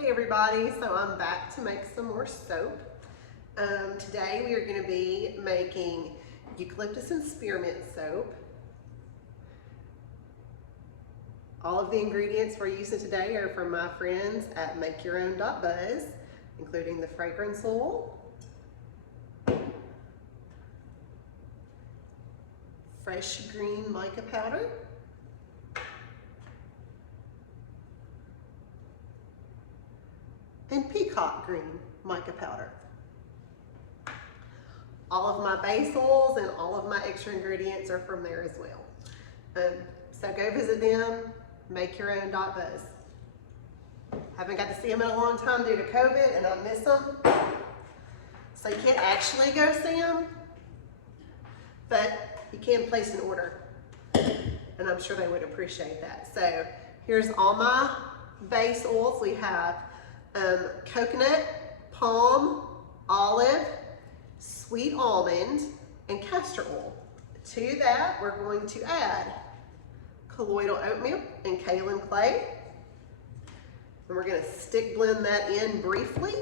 Hey everybody, so I'm back to make some more soap. Today we are going to be making Eucalyptus and Spearmint soap. All of the ingredients we're using today are from my friends at MakeYourOwn.buzz, including the fragrance oil, fresh green mica powder, and peacock green mica powder. All of my base oils and all of my extra ingredients are from there as well. So go visit them, MakeYourOwn.buzz. Haven't got to see them in a long time due to COVID and I miss them. So you can't actually go see them, but you can place an order. And I'm sure they would appreciate that. So here's all my base oils. We have coconut, palm, olive, sweet almond, and castor oil. To that, we're going to add colloidal oatmeal and kaolin clay. And we're going to stick blend that in briefly.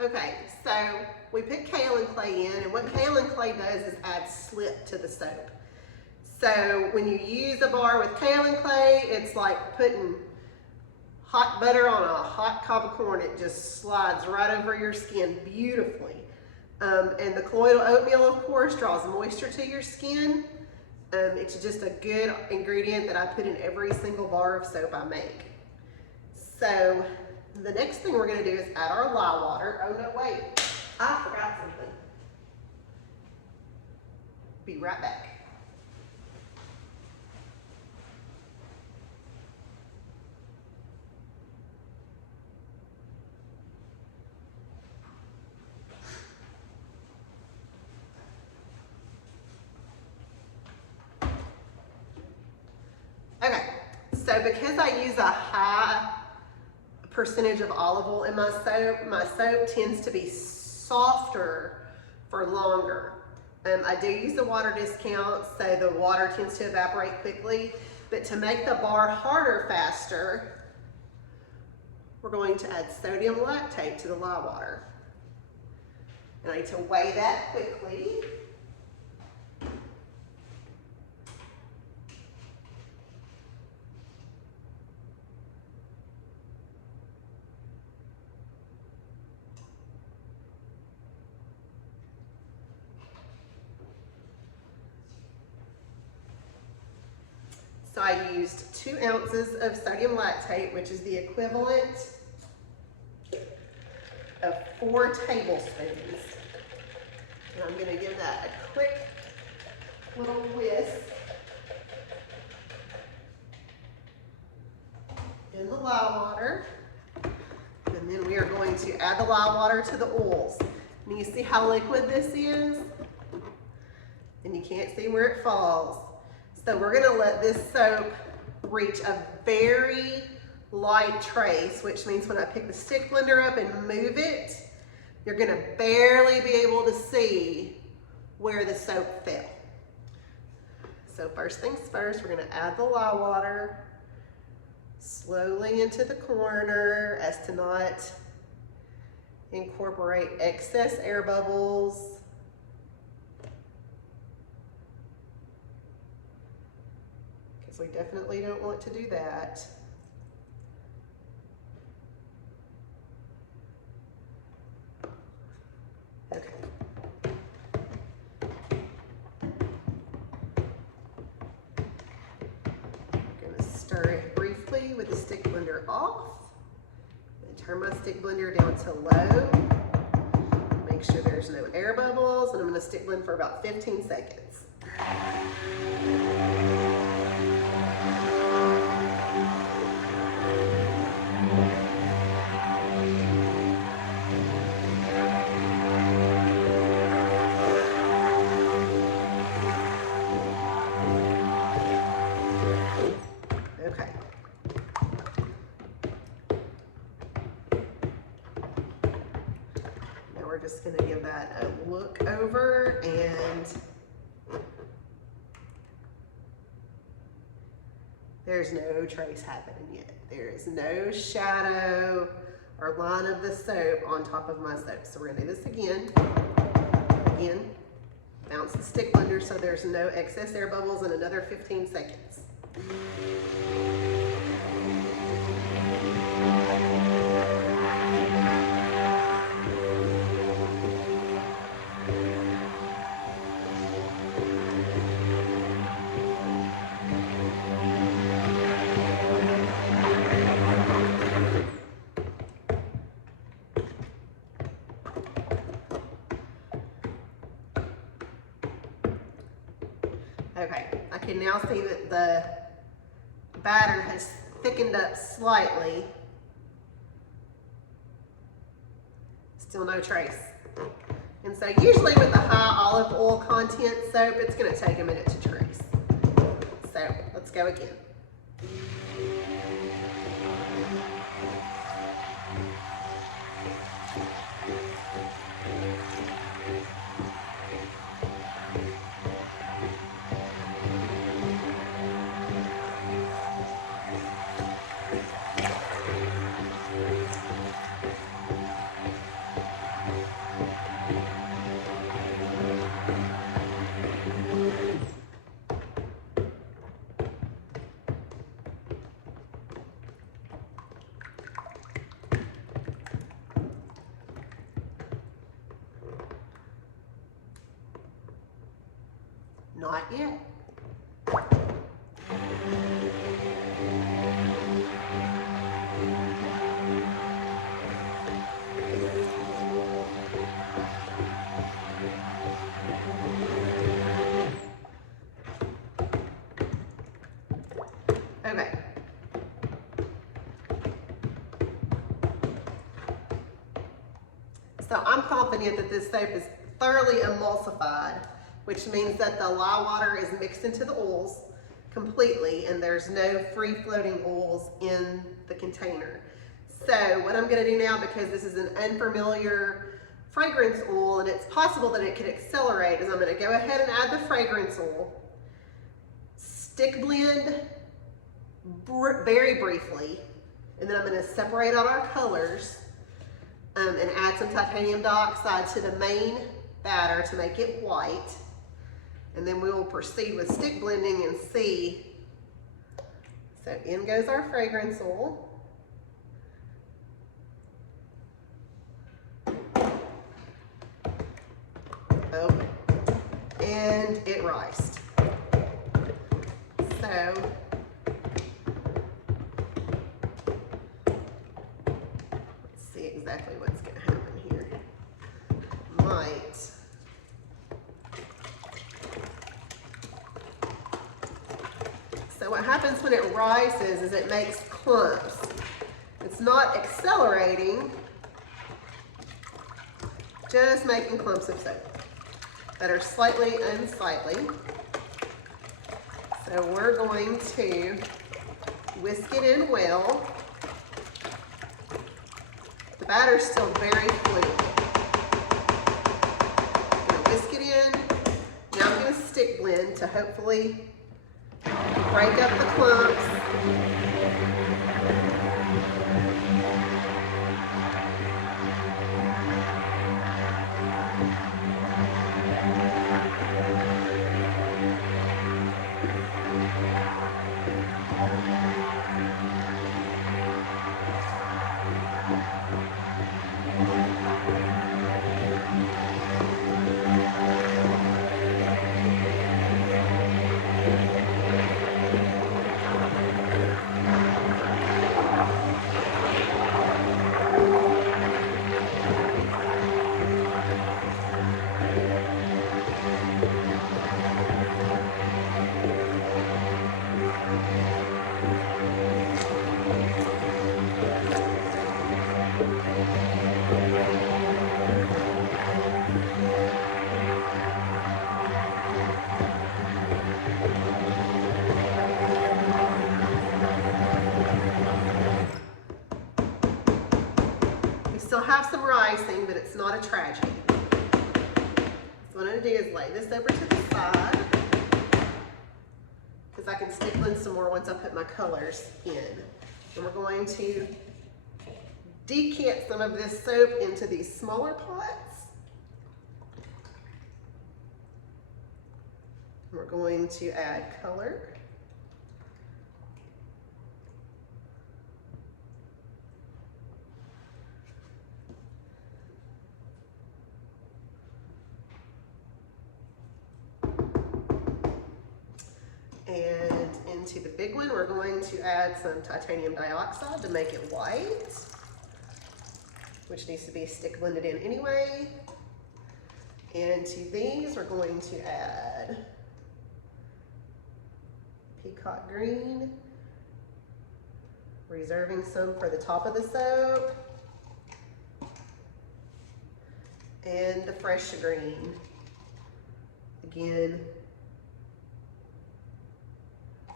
Okay, so we put kaolin clay in, and what kaolin clay does is add slip to the soap. So when you use a bar with kaolin clay, it's like putting hot butter on a hot cob of corn. It just slides right over your skin beautifully. And the colloidal oatmeal, of course, draws moisture to your skin. It's just a good ingredient that I put in every single bar of soap I make. So the next thing we're going to do is add our lye water. Oh no, wait, I forgot something. Be right back. Okay, so because I use a high percentage of olive oil in my soap tends to be softer for longer. I do use the water discount, so the water tends to evaporate quickly, but to make the bar harder faster, we're going to add sodium lactate to the lye water. And I need to weigh that quickly. So I used 2 ounces of sodium lactate, which is the equivalent of 4 tablespoons. And I'm going to give that a quick little whisk in the lye water. And then we are going to add the lye water to the oils. And you see how liquid this is? And you can't see where it falls. So we're gonna let this soap reach a very light trace, which means when I pick the stick blender up and move it, you're gonna barely be able to see where the soap fell. So first things first, we're gonna add the lye water slowly into the corner as to not incorporate excess air bubbles. because we definitely don't want to do that. Okay. I'm going to stir it briefly with the stick blender off. And turn my stick blender down to low. Make sure there's no air bubbles, and I'm going to stick blend for about 15 seconds. Okay. Now we're just going to give that a look over, and there's no trace happening yet. There is no shadow or line of the soap on top of my soap. So we're going to do this again. Again, bounce the stick blender so there's no excess air bubbles, in another 15 seconds. Okay, I can now see that the batter has thickened up slightly. Still no trace. And so usually with the high olive oil content soap, it's going to take a minute to trace. So let's go again. Not yet. Okay. So I'm confident that this soap is thoroughly emulsified, which means that the lye water is mixed into the oils completely and there's no free floating oils in the container. So what I'm gonna do now, because this is an unfamiliar fragrance oil and it's possible that it could accelerate, is I'm gonna go ahead and add the fragrance oil, stick blend very briefly, and then I'm gonna separate out our colors and add some titanium dioxide to the main batter to make it white. And then we will proceed with stick blending and see. So in goes our fragrance oil. Oh, and it rised. So let's see exactly what's going to happen here. Might. So what happens when it rises is it makes clumps. It's not accelerating, just making clumps of soap that are slightly unsightly. So we're going to whisk it in well. The batter's still very fluid. I'm going to whisk it in. Now I'm going to stick blend to hopefully break up the clumps. do is lay this over to the side, because I can stick in some more once I put my colors in. And we're going to decant some of this soap into these smaller pots. We're going to add color. And into the big one, we're going to add some titanium dioxide to make it white, which needs to be stick blended in anyway. And to these, we're going to add peacock green, reserving some for the top of the soap, and the fresh green. Again,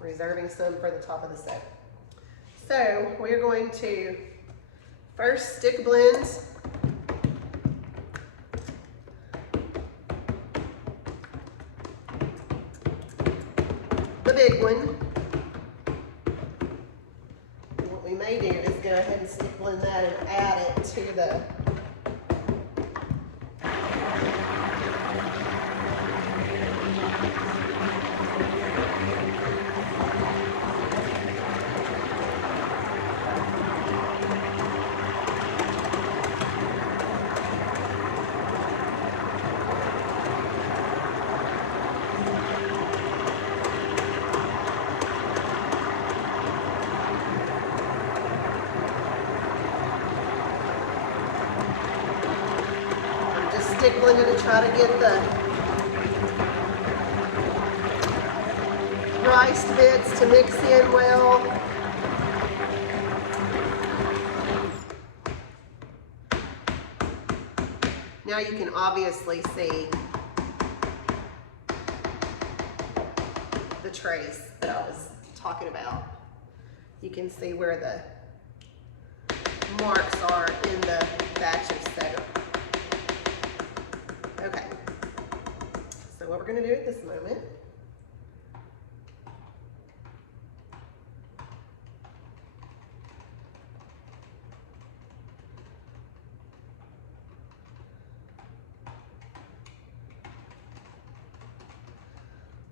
reserving some for the top of the soap. So we're going to first stick blend the big one. And what we may do is go ahead and stick blend that and add it to the stick blending to try to get the rice bits to mix in well. Now you can obviously see the trace that I was talking about. You can see where the marks are in the batch of soap. Okay, so what we're going to do at this moment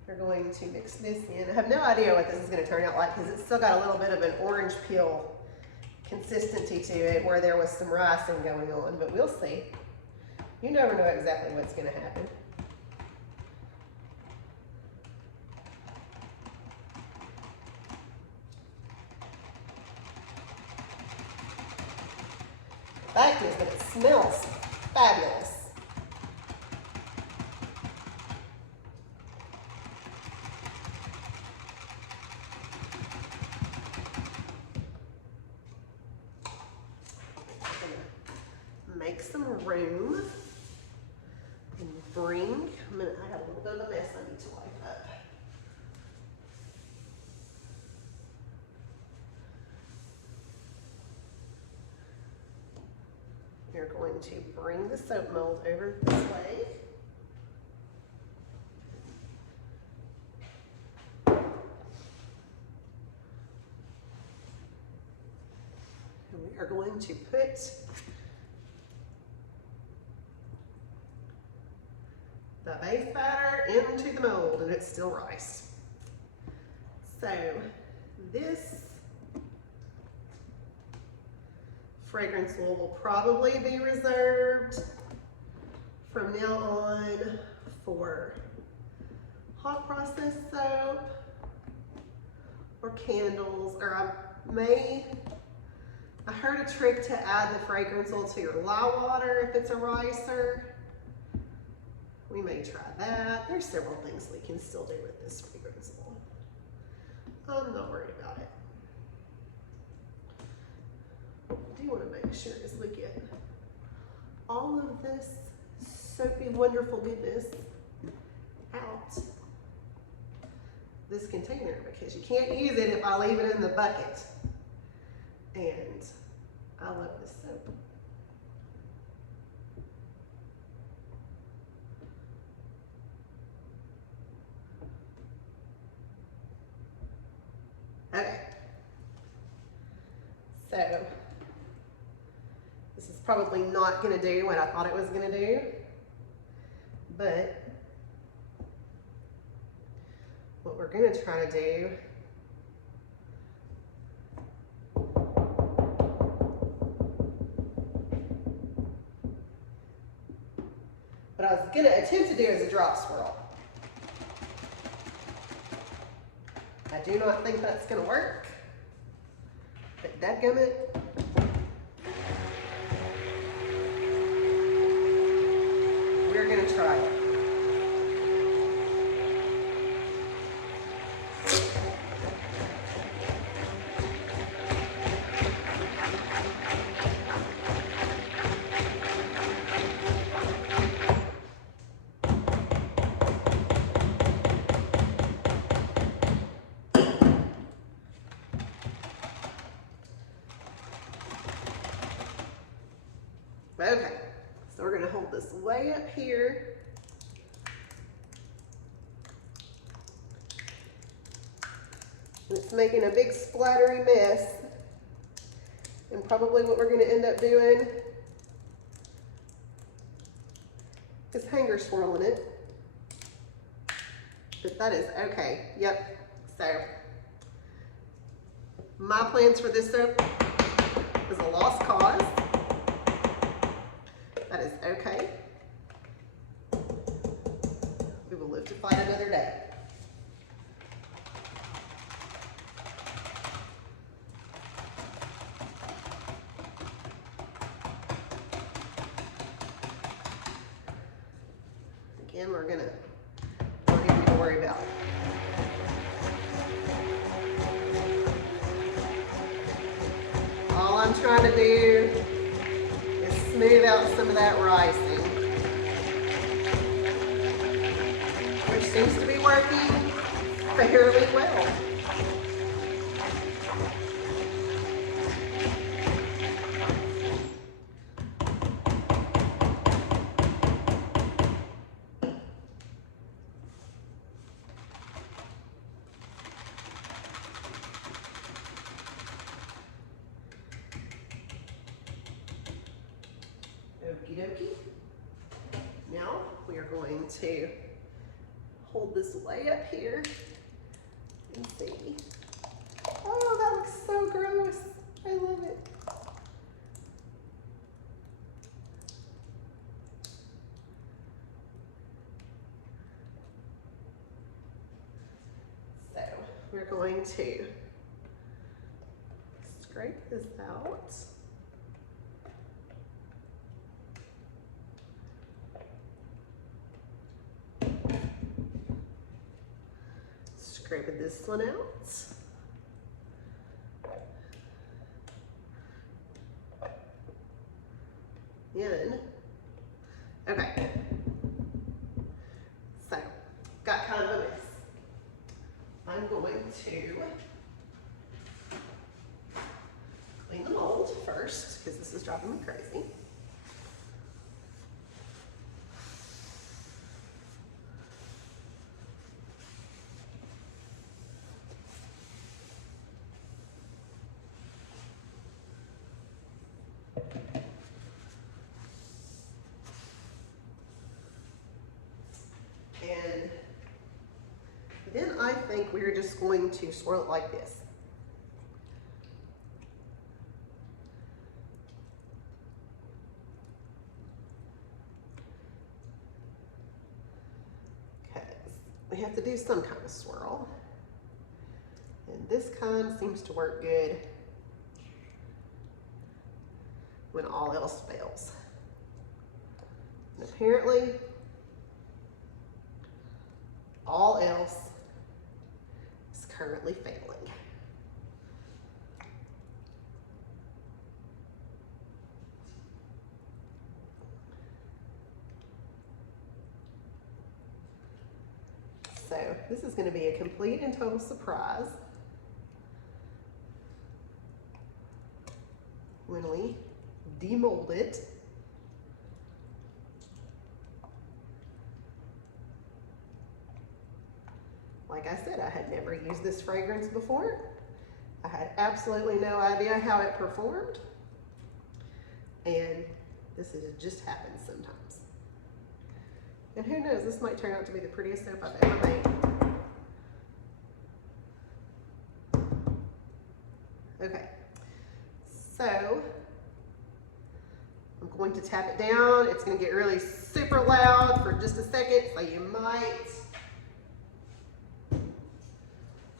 we're going to mix this in. I have no idea what this is going to turn out like because it's still got a little bit of an orange peel consistency to it where there was some ricing going on, but we'll see. You never know exactly what's going to happen. The fact is that it smells fabulous. Make some room and bring, I got a little bit of a mess I need to wipe up. You're going to bring the soap mold over this way. And we are going to put the base batter into the mold, and it's still rice. So this fragrance oil will probably be reserved from now on for hot process soap or candles, or I heard a trick to add the fragrance oil to your lye water if it's a ricer. We may try that. There's several things we can still do with this fragrance oil. I'm not worried about it. What we do want to make sure is we get all of this soapy, wonderful goodness out this container, because you can't use it if I leave it in the bucket. And I love this soap. So this is probably not gonna do what I thought it was gonna do, but what we're gonna try to do what I was gonna attempt to do is a drop swirl. I do not think that's gonna work, but dadgummit, we're gonna try it. Okay, so we're gonna hold this way up here. It's making a big splattery mess. And probably what we're gonna end up doing is hanger swirling it. But that is okay, yep. So, my plans for this soap is a lost cause. That is okay. We will live to fight another day. Again, we're gonna, don't even need to worry about it. All I'm trying to do is smooth out some of that rising, which seems to be working fairly well. Okie dokie. Now we are going to hold this way up here and see. Oh, that looks so gross. I love it. So we're going to scrape this out. Scraping this one out. In. Okay. So, got kind of a mess. I'm going to clean the mold first, because this is driving me crazy. And then I think we're just going to swirl it like this. Because we have to do some kind of swirl. And this kind seems to work good when all else fails. And apparently, all else is currently failing. So this is going to be a complete and total surprise when we demold it. Like I said, I had never used this fragrance before, I had absolutely no idea how it performed. And this just happens sometimes. And who knows, this might turn out to be the prettiest soap I've ever made. Okay, so I'm going to tap it down. It's going to get really super loud for just a second, so you might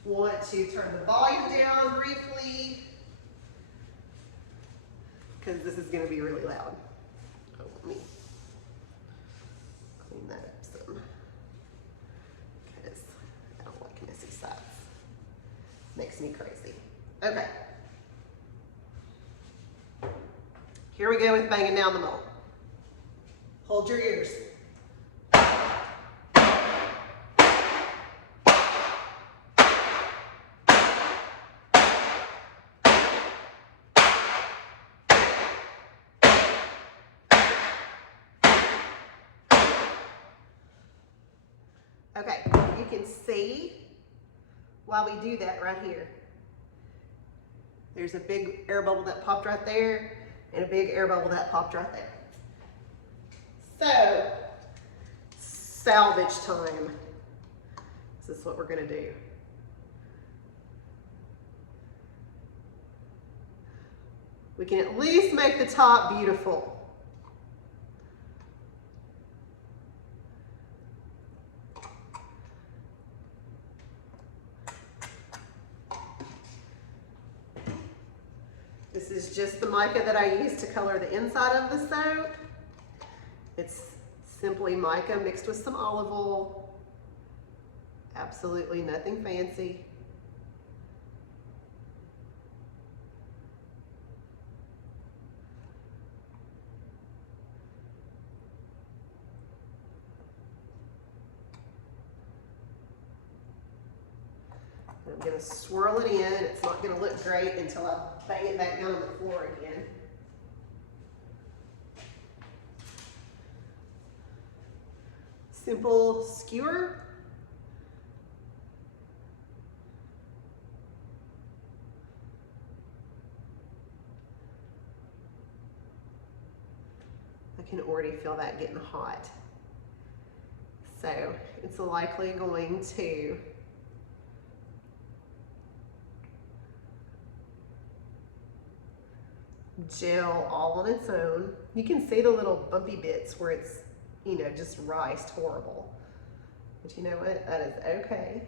want to turn the volume down briefly, because this is going to be really loud. Oh, let me clean that up some, because I don't like messy sides. Makes me crazy. Okay. Here we go with banging down the mold. Hold your ears. Okay, you can see while we do that right here. There's a big air bubble that popped right there and a big air bubble that popped right there. So, salvage time. This is what we're gonna do. We can at least make the top beautiful. This is just the mica that I use to color the inside of the soap. It's simply mica mixed with some olive oil. Absolutely nothing fancy. I'm going to swirl it in. It's not going to look great until I bang it back down on the floor again. Simple skewer. I can already feel that getting hot. So it's likely going to gel all on its own. You can see the little bumpy bits where it's, you know, just riced horrible. But you know what? That is okay.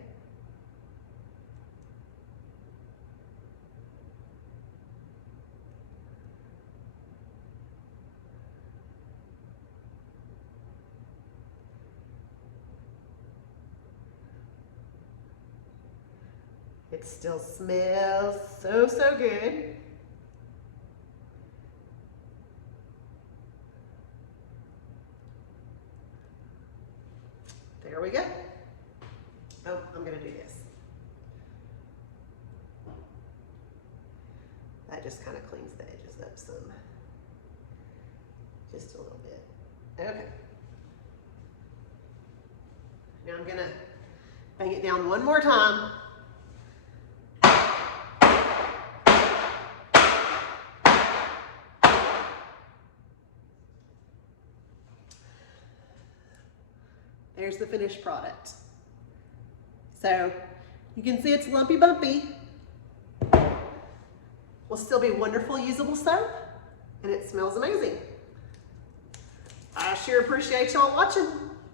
It still smells so, so good. There we go. Oh, I'm going to do this. That just kind of cleans the edges up some. Just a little bit. Okay. Now I'm going to bang it down one more time. There's the finished product. So you can see it's lumpy bumpy. Will still be wonderful usable soap, and it smells amazing. I sure appreciate y'all watching.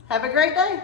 Have a great day.